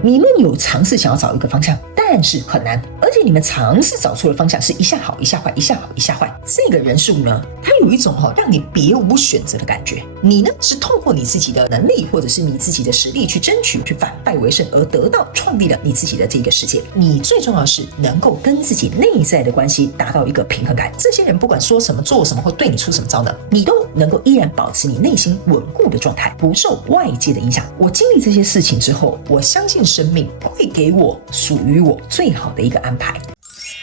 你们有尝试想要找一个方向，但是很难，而且你们尝试找出的方向是一下好一下坏，一下好一下坏。这个人事物呢，它有一种让你别无选择的感觉。你呢是透过你自己的能力或者是你自己的实力去争取，去反败为胜，而得到创立了你自己的这个世界。你最重要的是能够跟自己内在的关系达到一个平衡感。这些人不管说什么做什么或对你出什么招呢，你都能够依然保持你内心稳固的状态，不受外界的影响。我经历这些事情之后，我相信生命会给我属于我最好的一个安排。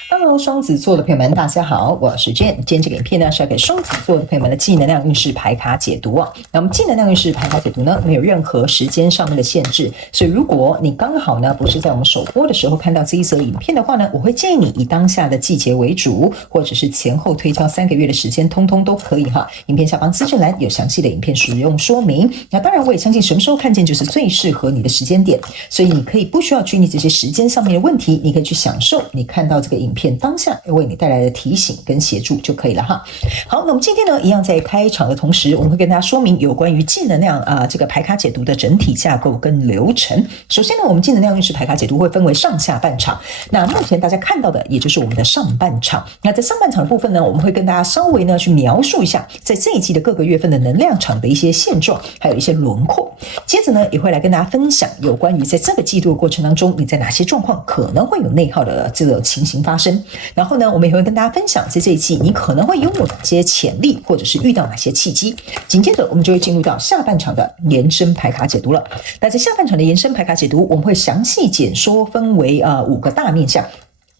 Hello， 双子座的朋友们，大家好，我是 Jane。今天这个影片呢是要给双子座的朋友们的技能量运势牌卡解读啊。那我们技能量运势牌卡解读呢，没有任何时间上面的限制，所以如果你刚好呢不是在我们首播的时候看到这一则影片的话呢，我会建议你以当下的季节为主，或者是前后推敲3个月的时间，通通都可以哈。影片下方资讯栏有详细的影片使用说明。那当然，我也相信什么时候看见就是最适合你的时间点，所以你可以不需要拘泥这些时间上面的问题，你可以去享受你看到这个影片当下为你带来的提醒跟协助就可以了哈。好，那我们今天呢，一样在开场的同时，我们会跟大家说明有关于技能量这个牌卡解读的整体架构跟流程。首先呢，我们技能量运势牌卡解读会分为上下半场。那目前大家看到的，也就是我们的上半场。那在上半场的部分呢，我们会跟大家稍微呢去描述一下，在这一季的各个月份的能量场的一些现状，还有一些轮廓。接着呢，也会来跟大家分享有关于在这个季度的过程当中，你在哪些状况可能会有内耗的这个情形发生。然后呢，我们也会跟大家分享在这一季你可能会拥有哪些潜力，或者是遇到哪些契机。紧接着我们就会进入到下半场的延伸牌卡解读了。那在下半场的延伸牌卡解读，我们会详细解说分为5个大面向。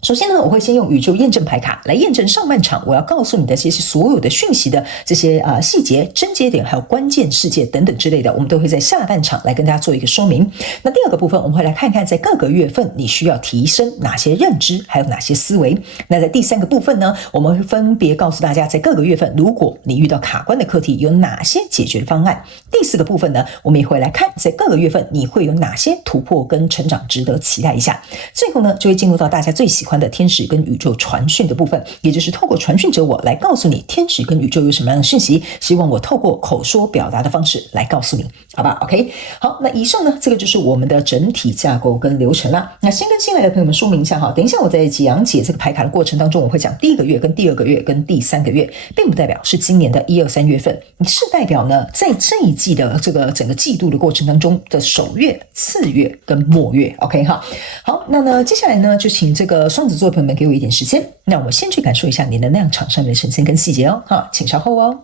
首先呢，我会先用宇宙验证牌卡来验证上半场我要告诉你的这些所有的讯息的这些细节、症结点，还有关键事件等等之类的，我们都会在下半场来跟大家做一个说明。那第二个部分，我们会来看看在各个月份你需要提升哪些认知，还有哪些思维。那在第三个部分呢，我们会分别告诉大家在各个月份，如果你遇到卡关的课题，有哪些解决的方案。第四个部分呢，我们也会来看在各个月份你会有哪些突破跟成长值得期待一下。最后呢，就会进入到大家最喜欢的天使跟宇宙传讯的部分，也就是透过传讯者我来告诉你天使跟宇宙有什么样的讯息，希望我透过口说表达的方式来告诉你，好吧 ？OK， 好，那以上呢，这个就是我们的整体架构跟流程啦。那先跟新来的朋友们说明一下哈，等一下我在讲解这个牌卡的过程当中，我会讲第1个月跟第2个月跟第3个月，并不代表是今年的1、2、3月份，是代表呢在这一季的这个整个季度的过程当中的首月、次月跟末月 ，OK 哈。好，那呢接下来呢就请这个双子座的朋友们给我一点时间，那我们先去感受一下你能量场上面的呈现跟细节哦，哈，请稍后哦。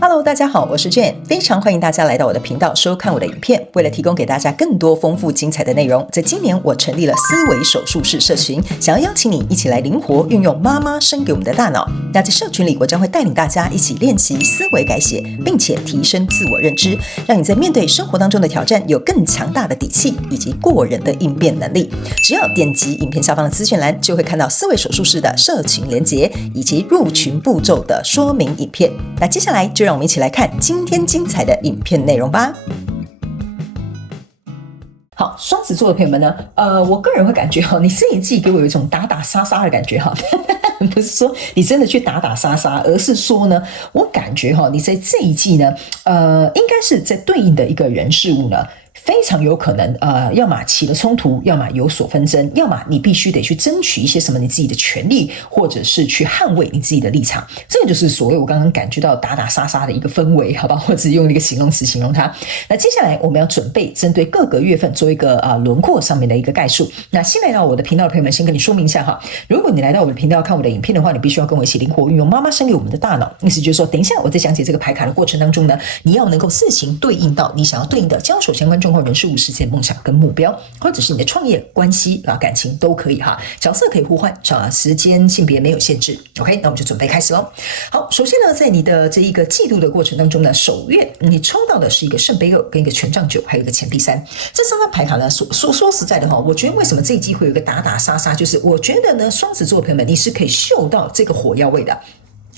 Hello， 大家好，我是 Jane， 非常欢迎大家来到我的频道收看我的影片。为了提供给大家更多丰富精彩的内容，在今年我成立了思维手术室社群，想要邀请你一起来灵活运用妈妈生给我们的大脑。那在社群里，我将会带领大家一起练习思维改写，并且提升自我认知，让你在面对生活当中的挑战有更强大的底气以及过人的应变能力。只要点击影片下方的资讯栏，就会看到思维手术室的社群连结以及入群步骤的说明影片。那接下来就让我们一起来看今天精彩的影片内容吧。好，双子座的朋友们呢，我个人会感觉你这一季给我有一种打打杀杀的感觉不是说你真的去打打杀杀，而是说呢，我感觉你在这一季呢，应该是在对应的一个人事物呢，非常有可能要么起了冲突，要么有所纷争，要么你必须得去争取一些什么你自己的权利，或者是去捍卫你自己的立场。这个就是所谓我刚刚感觉到打打杀杀的一个氛围，好吧？或者用一个形容词形容它。那接下来我们要准备针对各个月份做一个轮廓上面的一个概述。那新来到我的频道的朋友们，先跟你说明一下哈，如果你来到我的频道看我的影片的话，你必须要跟我一起灵活运用妈妈生给我们的大脑。意思就是说，等一下我在讲解这个牌卡的过程当中呢，你要能够自行对应到你想要对应的交手相关状况、人事物、实现梦想跟目标，或者是你的创业、关系感情都可以哈，角色可以互换，时间、性别没有限制。OK， 那我们就准备开始咯。好，首先呢，在你的这一个季度的过程当中呢，首月你抽到的是一个圣杯2跟一个权杖9，还有一个钱币3。这3张牌卡呢，说实在的哈，我觉得为什么这一季会有一个打打杀杀，就是我觉得呢，双子座的朋友们，你是可以嗅到这个火药味的。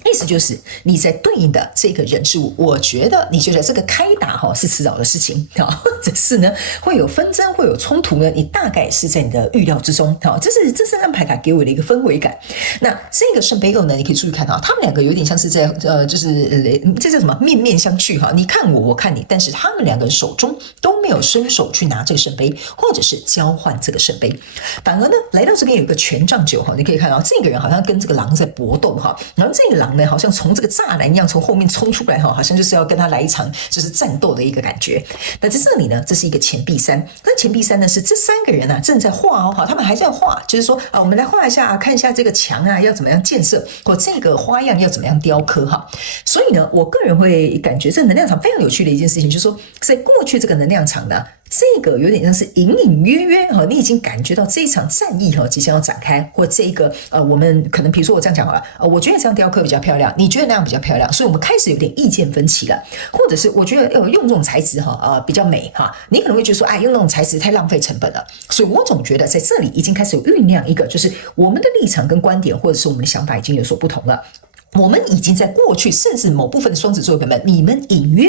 意思就是你在对应的这个人事物，我觉得你觉得这个开打是迟早的事情，或者是呢会有纷争会有冲突呢，你大概是在你的预料之中。这是这3张牌卡给我的一个氛围感。那这个圣杯2呢，你可以注意看到他们两个有点像是在就是这叫什么面面相觑哈，你看我我看你，但是他们两个人手中都没有伸手去拿这个圣杯，或者是交换这个圣杯，反而呢来到这边有一个权杖9哈，你可以看到这个人好像跟这个狼在搏斗哈，然后这个狼呢好像从这个栅栏一样从后面冲出来哈，好像就是要跟他来一场就是战斗的一个感觉。那在这里呢，这是一个钱币3，那钱币3呢是这3个人啊正在画哦，他们还在画，就是说我们来画一下，看一下这个墙啊要怎么样建设，或这个花样要怎么样雕刻哈。所以呢，我个人会感觉这能量场非常有趣的一件事情，就是说在过去这个能量场呢，这个有点像是隐隐约约哈，你已经感觉到这一场战役哈即将要展开，或这个我们可能比如说我这样讲好了，我觉得这样雕刻比较漂亮，你觉得那样比较漂亮，所以我们开始有点意见分歧了，或者是我觉得用这种材质哈比较美哈，你可能会觉得说用那种材质太浪费成本了，所以我总觉得在这里已经开始有酝酿一个，就是我们的立场跟观点或者是我们的想法已经有所不同了。我们已经在过去，甚至某部分的双子座朋友们，你们隐约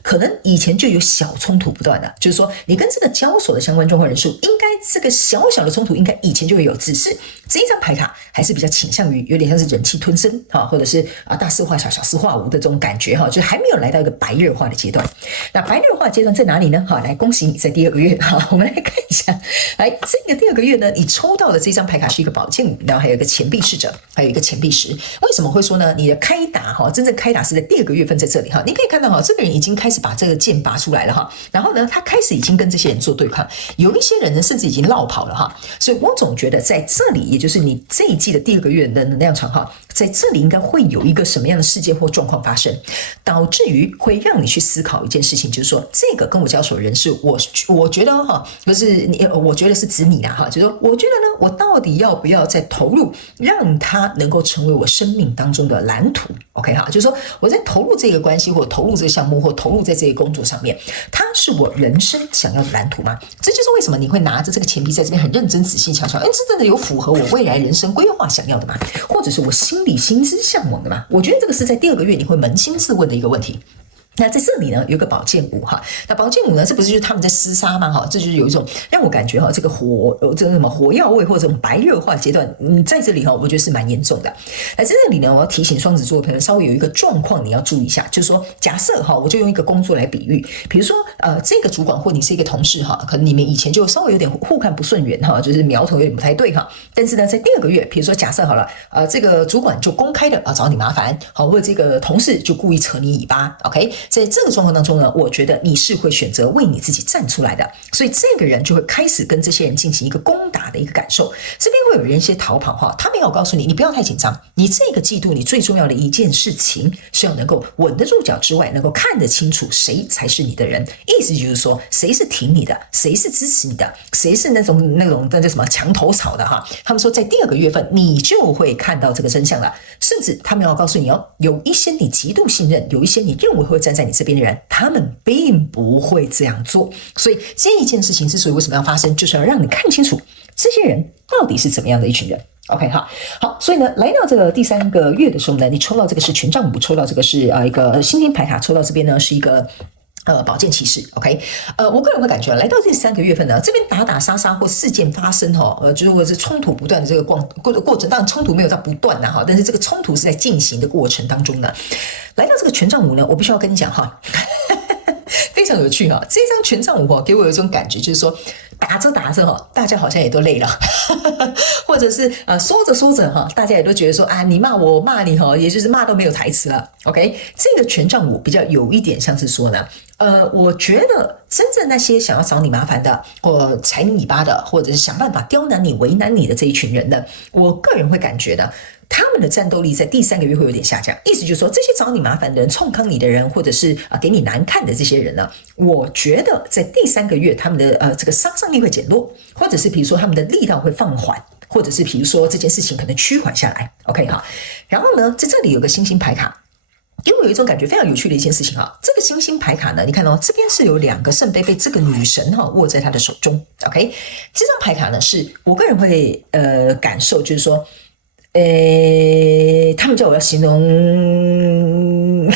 可能以前就有小冲突不断的，就是说你跟这个交手的相关状况人数，应该这个小小的冲突应该以前就有，只是这一张牌卡还是比较倾向于有点像是忍气吞声或者是大事化小，小事化无的这种感觉就是还没有来到一个白热化的阶段。那白热化阶段在哪里呢？来，恭喜你在第2个月我们来看一下，来这个第2个月呢，你抽到的这张牌卡是一个宝剑5，然后还有一个钱币侍者，还有一个钱币10。为什么会说呢？你的开打真正开打是在第2个月份在这里你可以看到这个人已经开始把这个剑拔出来了然后呢，他开始已经跟这些人做对抗，有一些人呢甚至已经落跑了所以我总觉得在这里，也就是你这一季的第2个月的能量场在这里应该会有一个什么样的事件或状况发生，导致于会让你去思考一件事情，就是说这个跟我交手的人是我觉得就是我觉得是指你啦就是说我觉得呢，我到底要不要再投入，让他能够成为我生命当中的蓝图 OK 就是说我在投入这个关系，或投入这个项目，或投入在这个工作上面，它是我人生想要的蓝图吗？这就是为什么你会拿着这个钱币在这边很认真仔细瞧瞧，这真的有符合我未来人生规划想要的吗？或者是我心里心之向往的吗？我觉得这个是在第2个月你会扪心自问的一个问题。那在这里呢，有一个宝剑5那宝剑5呢，这不是就是他们在厮杀吗？这就是有一种让我感觉这个这个什么火药味或者这种白热化阶段，在这里我觉得是蛮严重的。那在这里呢，我要提醒双子座的朋友，稍微有一个状况你要注意一下，就是说，假设我就用一个工作来比喻，比如说这个主管或你是一个同事可能你们以前就稍微有点互看不顺眼就是苗头有点不太对但是呢，在第2个月，比如说假设好了，这个主管就公开的找你麻烦或者这个同事就故意扯你尾巴 ，OK。在这个状况当中呢，我觉得你是会选择为你自己站出来的，所以这个人就会开始跟这些人进行一个攻打的一个感受。这边会有人一些逃跑他没有告诉你，你不要太紧张，你这个季度你最重要的一件事情是要能够稳得住脚之外，能够看得清楚谁才是你的人。意思就是说，谁是挺你的，谁是支持你的，谁是那种那叫什么墙头草的他们说在第2个月份你就会看到这个真相了，甚至他们要告诉你有一些你极度信任，有一些你认为会站在你这边的人，他们并不会这样做。所以这一件事情之所以为什么要发生，就是要让你看清楚这些人到底是怎么样的一群人。OK 好，所以呢，来到这个第3个月的时候呢，你抽到这个是权杖5，抽到这个是一个星星牌卡，抽到这边呢是一个宝剑骑士 ，OK， 我个人会感觉来到这3个月份呢，这边打打杀杀或事件发生就是或者是冲突不断的这个过程，当然冲突没有到不断但是这个冲突是在进行的过程当中呢，来到这个权杖5呢，我必须要跟你讲非常有趣这张权杖5给我有一种感觉，就是说打着打着大家好像也都累了或者是说着说着大家也都觉得说你骂我骂你也就是骂都没有台词了 OK。 这个权杖5比较有一点像是说呢我觉得真正那些想要找你麻烦的，或踩你尾巴的，或者是想办法刁难你为难你的这一群人呢，我个人会感觉呢，他们的战斗力在第3个月会有点下降。意思就是说，这些找你麻烦的人、冲康你的人，或者是给你难看的这些人呢，我觉得在第3个月他们的这个杀伤力会减弱，或者是比如说他们的力道会放缓，或者是比如说这件事情可能趋缓下来 OK 好。然后呢，在这里有个星星牌卡，给我有一种感觉非常有趣的一件事情这个星星牌卡呢，你看这边是有2个圣杯被这个女神握在她的手中 OK。 这张牌卡呢，是我个人会感受就是说他们叫我要形容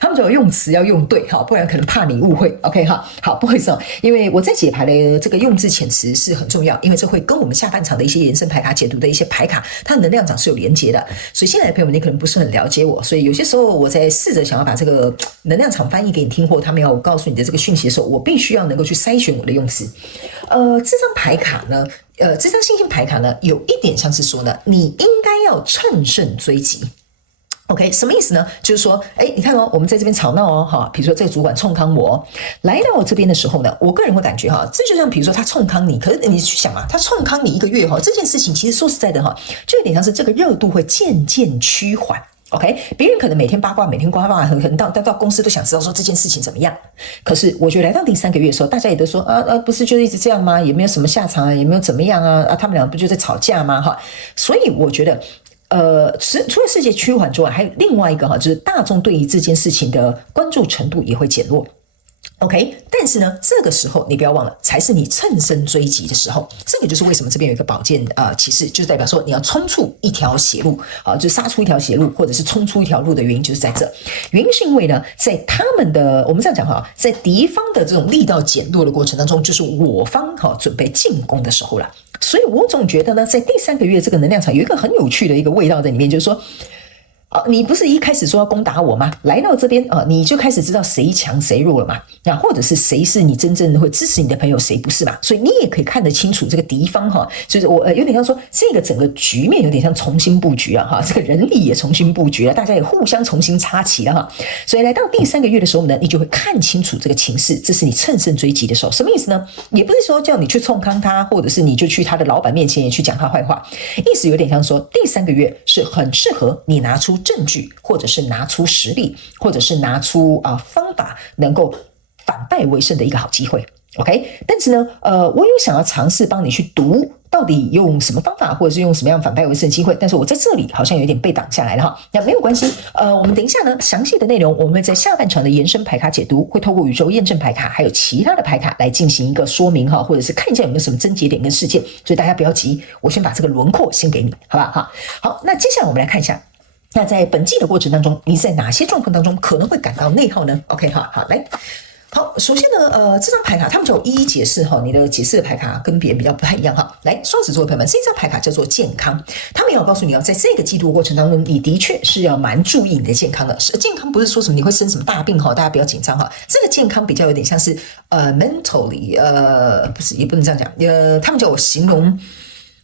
他们就有用词要用对哈，不然可能怕你误会。OK 哈，好，不好意思哦，因为我在解牌的这个用字遣词是很重要，因为这会跟我们下半场的一些延伸牌卡解读的一些牌卡，它的能量场是有连接的。所以现在的朋友们，你可能不是很了解我，所以有些时候我在试着想要把这个能量场翻译给你听，或他们要告诉你的这个讯息的时候，我必须要能够去筛选我的用词。这张牌卡呢，这张星星牌卡呢，有一点像是说呢，你应该要乘胜追击。OK， 什么意思呢？就是说，你看哦，我们在这边吵闹哦，哈，比如说这个主管冲康我来到我这边的时候呢，我个人会感觉哈，这就像比如说他冲康你，可是你去想嘛，他冲康你1个月哈，这件事情其实说实在的哈，就有点像是这个热度会渐渐趋缓。OK， 别人可能每天八卦，每天八卦，很到公司都想知道说这件事情怎么样。可是我觉得来到第3个月的时候，大家也都说不是就一直这样吗？也没有什么下场啊，也没有怎么样啊，他们俩不就在吵架吗？哈，所以我觉得。除了世界趋缓之外，还有另外一个哈，就是大众对于这件事情的关注程度也会减弱。OK， 但是呢，这个时候你不要忘了，才是你乘胜追击的时候。这个就是为什么这边有一个宝剑启示，就是代表说你要冲出一条血路啊，就杀出一条血路，或者是冲出一条路的原因就是在这。原因是因为呢，在他们的我们这样讲哈，在敌方的这种力道减弱的过程当中，就是我方准备进攻的时候了。所以我总觉得呢，在第3个月这个能量场有一个很有趣的一个味道在里面，就是说。你不是一开始说要攻打我吗？来到这边你就开始知道谁强谁弱了嘛？或者是谁是你真正会支持你的朋友，谁不是嘛？所以你也可以看得清楚这个敌方哈，就是我有点像说这个整个局面有点像重新布局了哈，这个人力也重新布局了，大家也互相重新插旗了哈。所以来到第3个月的时候呢，你就会看清楚这个情势，这是你乘胜追击的时候。什么意思呢？也不是说叫你去冲康他，或者是你就去他的老板面前也去讲他坏话，意思有点像说第3个月是很适合你拿出证据，或者是拿出实力，或者是拿出方法，能够反败为胜的一个好机会。OK， 但是呢，我有想要尝试帮你去读，到底用什么方法，或者是用什么样反败为胜的机会，但是我在这里好像有点被挡下来了哈。那没有关系，我们等一下呢，详细的内容我们会在下半场的延伸牌卡解读，会透过宇宙验证牌卡，还有其他的牌卡来进行一个说明哈，或者是看一下有没有什么症结点跟事件，所以大家不要急，我先把这个轮廓先给你，好不好？好，那接下来我们来看一下。那在本季的过程当中，你在哪些状况当中可能会感到内耗呢 ？OK， 好，来，好，首先呢，这张牌卡他们就一一解释哈，你的解释的牌卡跟别人比较不太一样哈。来，双子座的朋友们，这张牌卡叫做健康，他们也要告诉你在这个季度的过程当中，你的确是要蛮注意你的健康的。健康不是说什么你会生什么大病哈，大家不要紧张哈。这个健康比较有点像是mentally，不是也不能这样讲，他们叫我形容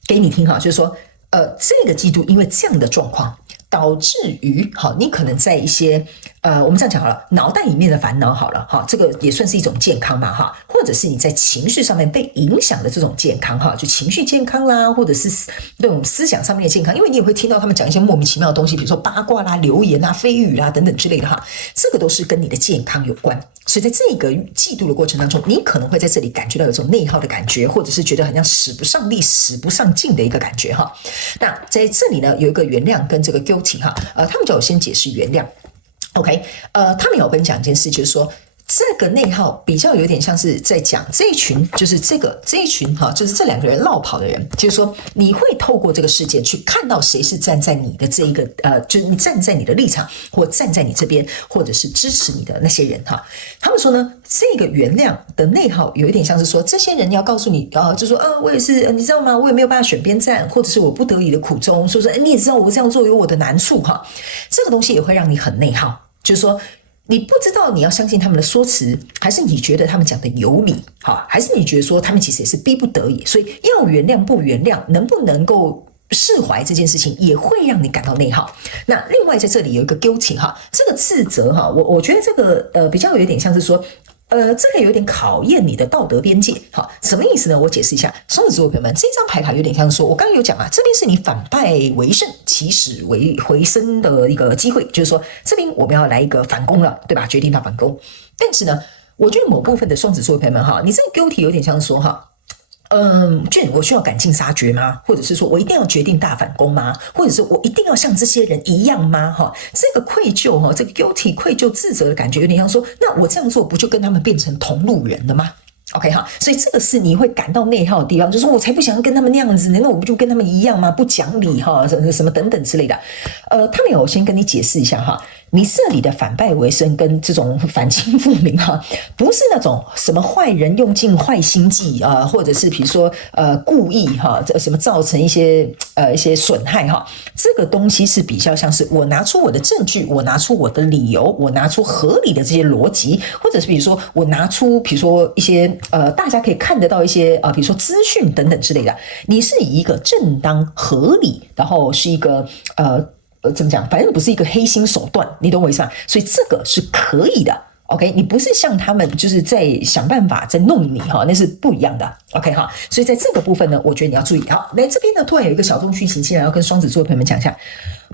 给你听哈，就是说这个季度因为这样的状况。导致于你可能在一些我们这样讲好了，脑袋里面的烦恼好了这个也算是一种健康嘛或者是你在情绪上面被影响的这种健康就情绪健康啦，或者是那种思想上面的健康，因为你也会听到他们讲一些莫名其妙的东西，比如说八卦啦、流言啦、蜚语啦等等之类的这个都是跟你的健康有关。所以在这个季度的过程当中，你可能会在这里感觉到有种内耗的感觉，或者是觉得好像使不上力、使不上劲的一个感觉那在这里呢，有一个原谅跟这个 guilty 他们叫我先解释原谅。OK， 他们有跟你讲一件事，就是说。这个内耗比较有点像是在讲这一群，就是这一群就是这2个人落跑的人，就是说你会透过这个事件去看到谁是站在你的这一个就是你站在你的立场，或站在你这边，或者是支持你的那些人他们说呢，这个原谅的内耗有一点像是说，这些人要告诉你就说我也是你知道吗？我也没有办法选边站，或者是我不得已的苦衷，说你也知道我这样做有我的难处这个东西也会让你很内耗，就是说。你不知道你要相信他们的说辞，还是你觉得他们讲的有理还是你觉得说他们其实也是逼不得已，所以要原谅不原谅，能不能够释怀这件事情也会让你感到内耗。那另外在这里有一个 guilty 这个自责我觉得这个比较有点像是说这个有点考验你的道德边界什么意思呢？我解释一下，双子座的朋友们，这张牌卡有点像说，我刚刚有讲这边是你反败为胜、起死回生的一个机会，就是说这边我们要来一个反攻了，对吧？决定大反攻。但是呢，我觉得某部分的双子座的朋友们你这个 guilty 有点像说俊，我需要赶尽杀绝吗？或者是说我一定要决定大反攻吗？或者是我一定要像这些人一样吗？这个愧疚这个 guilty 愧疚自责的感觉有点像说，那我这样做不就跟他们变成同路人了吗？OK 所以这个是你会感到内耗的地方，就是说我才不想跟他们那样子，难道我不就跟他们一样吗？不讲理什么等等之类的。他们有先跟你解释一下你这里的反败为胜跟这种反清复明哈，不是那种什么坏人用尽坏心计啊，或者是比如说故意哈，什么造成一些损害哈，这个东西是比较像是我拿出我的证据，我拿出我的理由，我拿出合理的这些逻辑，或者是比如说我拿出比如说一些大家可以看得到一些比如说资讯等等之类的，你是以一个正当合理，然后是一个怎么讲？反正不是一个黑心手段，你懂我意思吗？所以这个是可以的。OK， 你不是像他们就是在想办法在弄你哈，那是不一样的。OK 哈，所以在这个部分呢，我觉得你要注意。好，来这边呢，突然有一个小众讯息，既然要跟双子座的朋友们讲一下，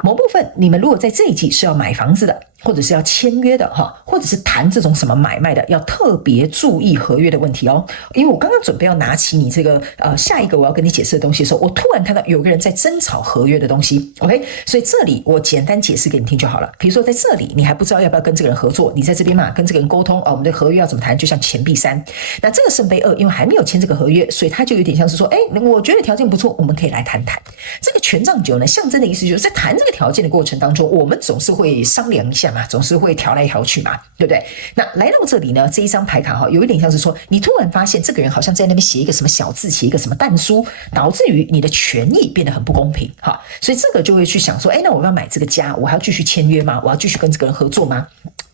某部分你们如果在这一季是要买房子的，或者是要签约的哈，或者是谈这种什么买卖的，要特别注意合约的问题哦。因为我刚刚准备要拿起你这个下一个我要跟你解释的东西的时候，我突然看到有个人在争吵合约的东西。OK， 所以这里我简单解释给你听就好了。比如说在这里你还不知道要不要跟这个人合作，你在这边嘛跟这个人沟通我们的合约要怎么谈，就像钱币3。那这个圣杯2因为还没有签这个合约，所以他就有点像是说，我觉得条件不错，我们可以来谈谈。这个权杖9呢，象征的意思就是在谈这个条件的过程当中，我们总是会商量一下嘛，总是会调来调去嘛，对不对？那来到这里呢，这一张牌卡有一点像是说，你突然发现这个人好像在那边写一个什么小字，写一个什么但书，导致于你的权益变得很不公平哈，所以这个就会去想说，那我要买这个家，我还要继续签约吗？我要继续跟这个人合作吗？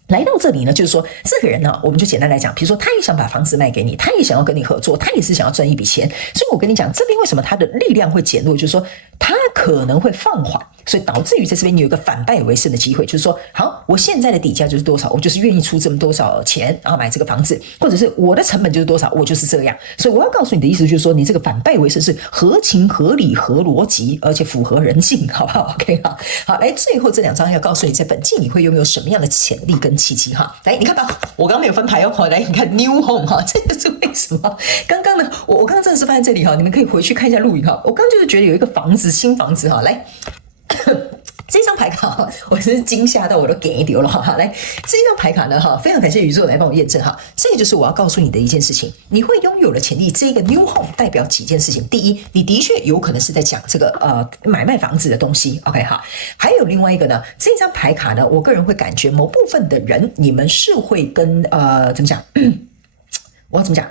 来到这里呢，就是说这个人呢，我们就简单来讲，比如说他也想把房子卖给你，他也想要跟你合作，他也是想要赚一笔钱，所以我跟你讲，这边为什么他的力量会减弱，就是说他可能会放缓，所以导致于在这边你有一个反败为胜的机会，就是说，好，我现在的底价就是多少，我就是愿意出这么多少钱，然后买这个房子，或者是我的成本就是多少，我就是这样。所以我要告诉你的意思就是说，你这个反败为胜是合情合理、合逻辑，而且符合人性，好不好 ？OK 哈，好，来最后这2张要告诉你，在本季你会拥有什么样的潜力跟契机哈。来，你看吧，我刚刚没有翻牌哦，来，你看 New Home 哈，这个是为什么？刚刚呢，我刚刚真的是放在这里哈，你们可以回去看一下录影哈。我刚刚就是觉得有一个房子，新房子哈，来。这张牌卡我真是惊吓到我都给丢了哈！来，这张牌卡呢非常感谢宇宙来帮我验证哈，这就是我要告诉你的一件事情，你会拥有的潜力。这个 New Home 代表几件事情，第一，你的确有可能是在讲这个买卖房子的东西 ，OK 哈。还有另外一个呢，这张牌卡呢，我个人会感觉某部分的人，你们是会跟怎么讲？我要怎么讲？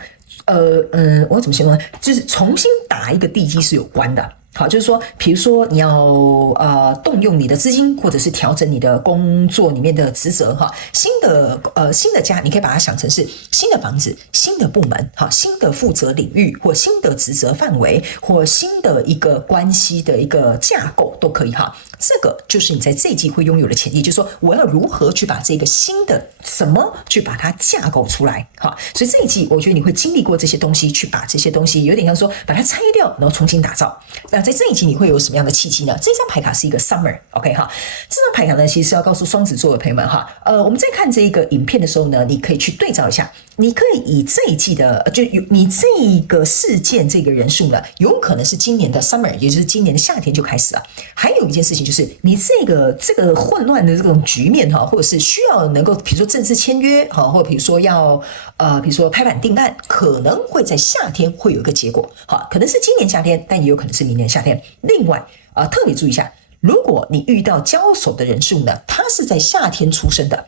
我要怎么形容呢？就是重新打一个地基是有关的。好，就是说，比如说你要动用你的资金，或者是调整你的工作里面的职责哈。新的家，你可以把它想成是新的房子、新的部门哈、新的负责领域或新的职责范围或新的一个关系的一个架构都可以哈。这个就是你在这一季会拥有的潜力，就是说我要如何去把这个新的什么去把它架构出来哈。所以这一季我觉得你会经历过这些东西，去把这些东西有点像说把它拆掉，然后重新打造。那在这一集你会有什么样的契机呢？这张牌卡是一个 Summer，OK 哈。这张牌卡呢，其实是要告诉双子座的朋友们哈，我们在看这个影片的时候呢，你可以去对照一下，你可以以这一季的就你这一个事件这个人数呢，有可能是今年的 Summer， 也就是今年的夏天就开始了。还有一件事情就是你这个混乱的这种局面哈，或者是需要能够比如说正式签约哈，或者比如说要比如说拍板定案，可能会在夏天会有一个结果哈，可能是今年夏天，但也有可能是明年夏天。另外特别注意一下，如果你遇到交手的人数呢，他是在夏天出生的。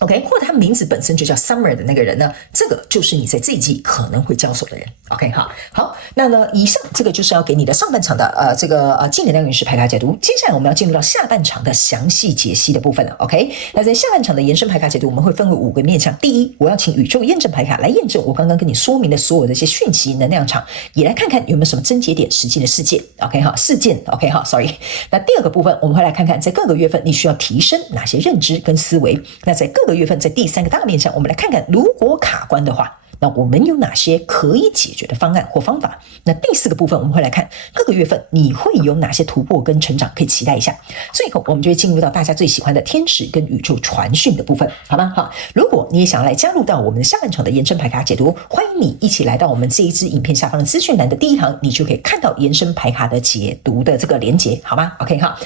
OK， 或者他名字本身就叫 Summer 的那个人呢，这个就是你在这一季可能会交手的人。OK 哈，好，那呢，以上这个就是要给你的上半场的这个净能量运势牌卡解读。接下来我们要进入到下半场的详细解析的部分了。OK， 那在下半场的延伸牌卡解读，我们会分为5个面向。第一，我要请宇宙验证牌卡来验证我刚刚跟你说明的所有的一些讯息能量场，也来看看有没有什么症结点、实际的事件。OK 哈，事件 OK 哈 ，Sorry。那第2个部分，我们会来看看在各个月份你需要提升哪些认知跟思维。那在各个月份，在第3个大面向，我们来看看如果卡关的话，那我们有哪些可以解决的方案或方法？那第4个部分，我们会来看各个月份你会有哪些突破跟成长，可以期待一下。最后，我们就会进入到大家最喜欢的天使跟宇宙传讯的部分，好吗？好，如果你也想要来加入到我们的下半场的延伸牌卡解读，欢迎你一起来到我们这一支影片下方的资讯栏的第1行，你就可以看到延伸牌卡的解读的这个连结，好吗 ？OK 哈。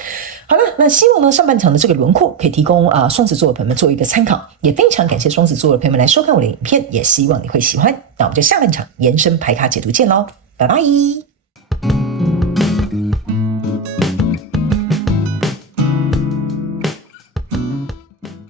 好了，那希望呢上半场的这个轮廓可以提供双子座的朋友们做一个参考，也非常感谢双子座的朋友们来收看我的影片，也希望你会喜欢。那我们就下半场延伸牌卡解读见喽，拜拜。